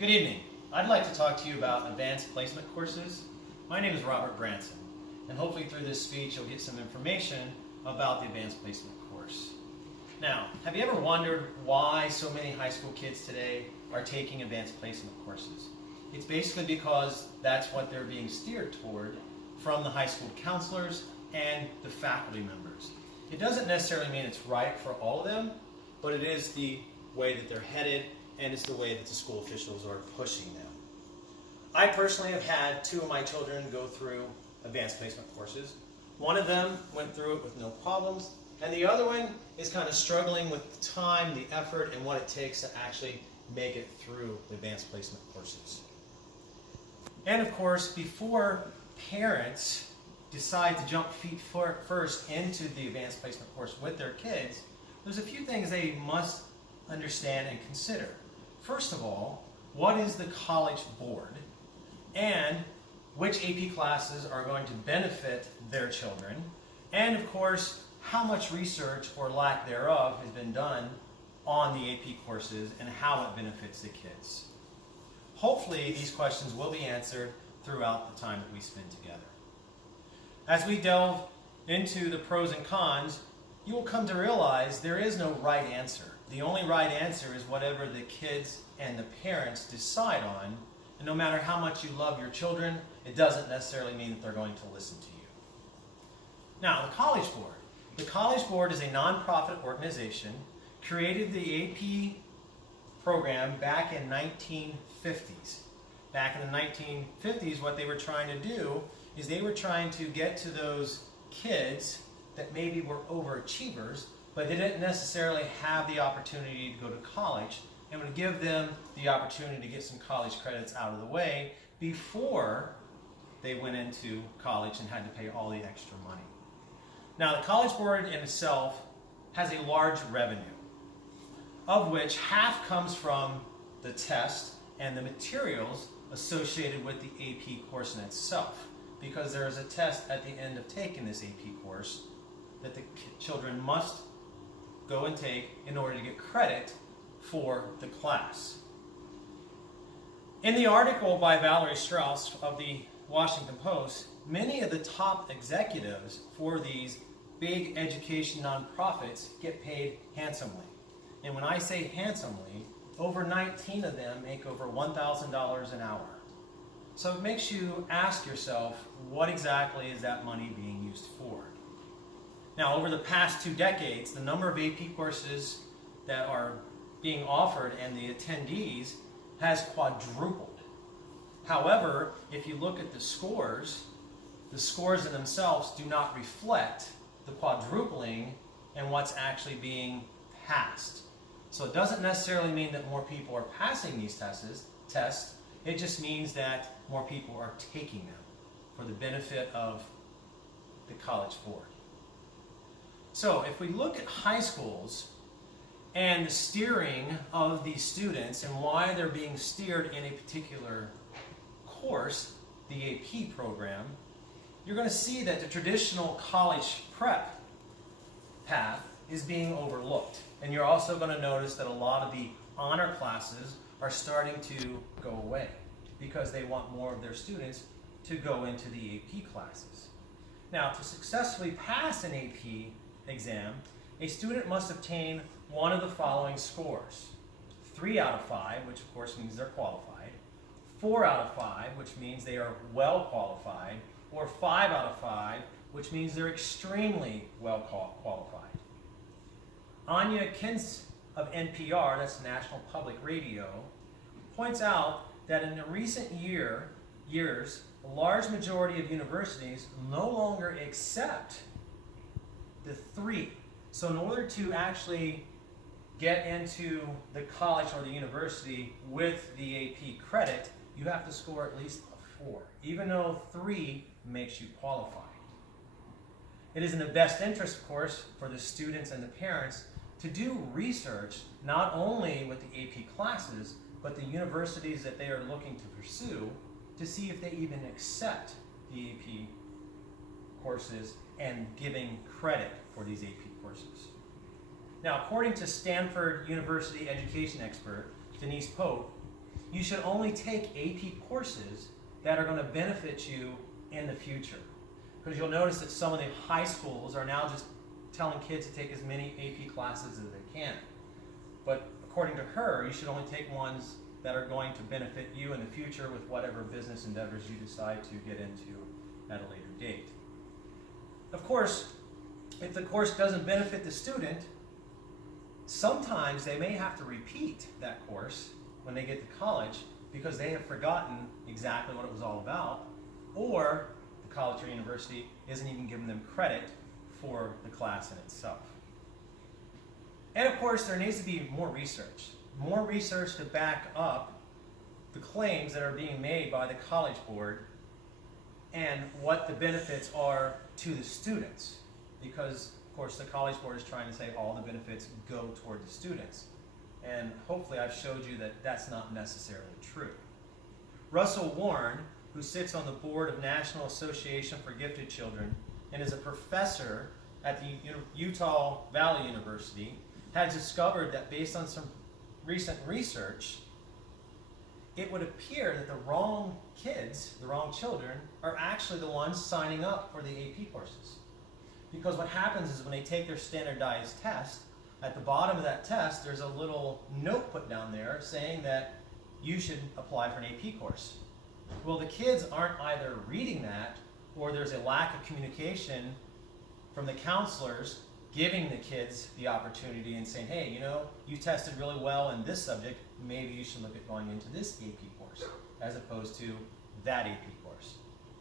Good evening. I'd like to talk to you about advanced placement courses. My name is Robert Branson, and hopefully through this speech you'll get some information about the advanced placement course. Now, have you ever wondered why so many high school kids today are taking advanced placement courses? It's basically because that's what they're being steered toward from the high school counselors and the faculty members. It doesn't necessarily mean it's right for all of them, but it is the way that they're headed, and it's the way that the school officials are pushing them. I personally have had two of my children go through advanced placement courses. One of them went through it with no problems, and the other one is kind of struggling with the time, the effort, and what it takes to actually make it through the advanced placement courses. And of course, before parents decide to jump feet first into the advanced placement course with their kids, there's a few things they must understand and consider. First of all, what is the College Board, and which AP classes are going to benefit their children, and of course, how much research or lack thereof has been done on the AP courses and how it benefits the kids. Hopefully, these questions will be answered throughout the time that we spend together. As we delve into the pros and cons, you will come to realize there is no right answer. The only right answer is whatever the kids and the parents decide on, and no matter how much you love your children, it doesn't necessarily mean that they're going to listen to you. Now, the College Board. The College Board is a nonprofit organization, created the AP program back in 1950s. Back in the 1950s, what they were trying to do is they were trying to get to those kids that maybe were overachievers, but they didn't necessarily have the opportunity to go to college, and would give them the opportunity to get some college credits out of the way before they went into college and had to pay all the extra money. Now, the College Board in itself has a large revenue, of which half comes from the test and the materials associated with the AP course in itself, because there is a test at the end of taking this AP course that the children must go and take in order to get credit for the class. In the article by Valerie Strauss of the Washington Post, many of the top executives for these big education nonprofits get paid handsomely. And when I say handsomely, over 19 of them make over $1,000 an hour. So it makes you ask yourself, what exactly is that money being used for? Now, over the past 2 decades, the number of AP courses that are being offered and the attendees has quadrupled. However, if you look at the scores in themselves do not reflect the quadrupling and what's actually being passed. So it doesn't necessarily mean that more people are passing these tests. It just means that more people are taking them for the benefit of the College Board. So if we look at high schools and the steering of these students and why they're being steered in a particular course, the AP program, you're going to see that the traditional college prep path is being overlooked. And you're also going to notice that a lot of the honor classes are starting to go away because they want more of their students to go into the AP classes. Now, to successfully pass an AP exam, a student must obtain one of the following scores: 3 out of 5, which of course means they're qualified; 4 out of 5, which means they are well qualified; or 5 out of 5, which means they're extremely well qualified. Anya Kins of NPR, that's National Public Radio, points out that in the recent years, a large majority of universities no longer accept the 3. So in order to actually get into the college or the university with the AP credit, you have to score at least a 4, even though 3 makes you qualified. It is in the best interest, of course, for the students and the parents to do research not only with the AP classes, but the universities that they are looking to pursue, to see if they even accept the AP courses and giving credit for these AP courses. Now, according to Stanford University education expert Denise Pope, you should only take AP courses that are going to benefit you in the future. Because you'll notice that some of the high schools are now just telling kids to take as many AP classes as they can. But according to her, you should only take ones that are going to benefit you in the future with whatever business endeavors you decide to get into at a later date. Of course, if the course doesn't benefit the student, sometimes they may have to repeat that course when they get to college because they have forgotten exactly what it was all about, or the college or university isn't even giving them credit for the class in itself. And of course, there needs to be more research to back up the claims that are being made by the College Board and what the benefits are to the students. Because, of course, the College Board is trying to say all the benefits go toward the students. And hopefully I've showed you that that's not necessarily true. Russell Warren, who sits on the board of National Association for Gifted Children and is a professor at the Utah Valley University, has discovered that based on some recent research, it would appear that the wrong kids, the wrong children, are actually the ones signing up for the AP courses. Because what happens is when they take their standardized test, at the bottom of that test, there's a little note put down there saying that you should apply for an AP course. Well, the kids aren't either reading that, or there's a lack of communication from the counselors giving the kids the opportunity and saying, hey, you know, you tested really well in this subject, maybe you should look at going into this AP course, as opposed to that AP course.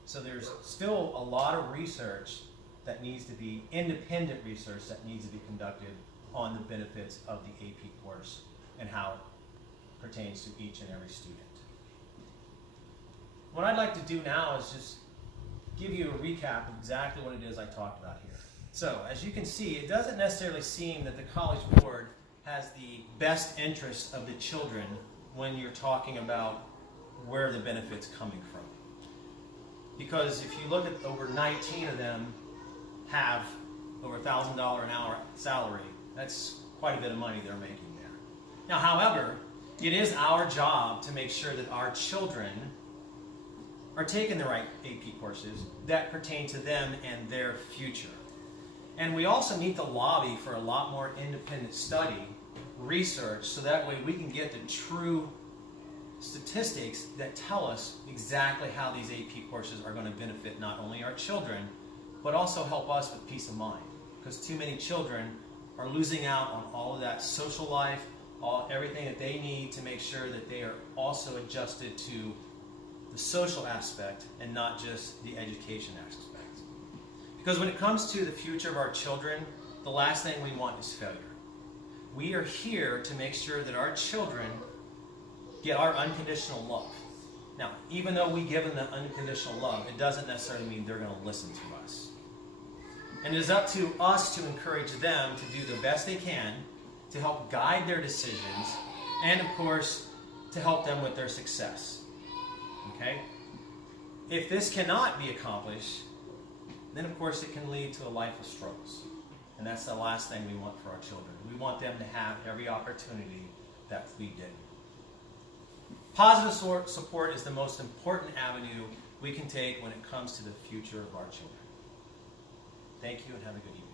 So there's still a lot of research that needs to be, independent research that needs to be conducted on the benefits of the AP course and how it pertains to each and every student. What I'd like to do now is just give you a recap of exactly what it is I talked about here. So, as you can see, it doesn't necessarily seem that the College Board has the best interest of the children when you're talking about where the benefit's coming from. Because if you look at over 19 of them have over $1,000 an hour salary, that's quite a bit of money they're making there. Now, however, it is our job to make sure that our children are taking the right AP courses that pertain to them and their future. And we also need to lobby for a lot more independent study, research, so that way we can get the true statistics that tell us exactly how these AP courses are going to benefit not only our children, but also help us with peace of mind. Because too many children are losing out on all of that social life, everything that they need to make sure that they are also adjusted to the social aspect and not just the education aspect. Because when it comes to the future of our children, the last thing we want is failure. We are here to make sure that our children get our unconditional love. Now, even though we give them the unconditional love, it doesn't necessarily mean they're going to listen to us. And it is up to us to encourage them to do the best they can to help guide their decisions and, of course, to help them with their success. Okay? If this cannot be accomplished, then of course it can lead to a life of struggles. And that's the last thing we want for our children. We want them to have every opportunity that we did. Positive support is the most important avenue we can take when it comes to the future of our children. Thank you and have a good evening.